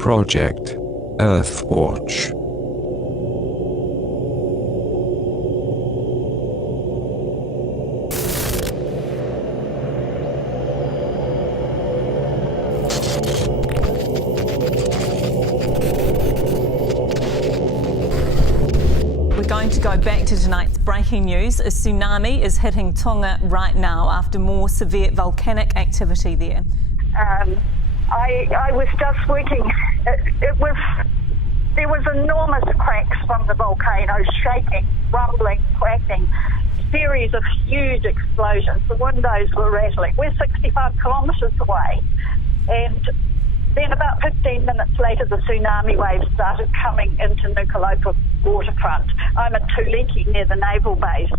Project Earthwatch. We're going to go back to tonight's breaking news. A tsunami is hitting Tonga right now after more severe volcanic activity there. I was just working. There was enormous cracks from the volcano, shaking, rumbling, cracking, series of huge explosions. The windows were rattling. We're 65 kilometres away, and then about 15 minutes later, the tsunami waves started coming into Nuku'alofa waterfront. I'm at Tuliki near the naval base,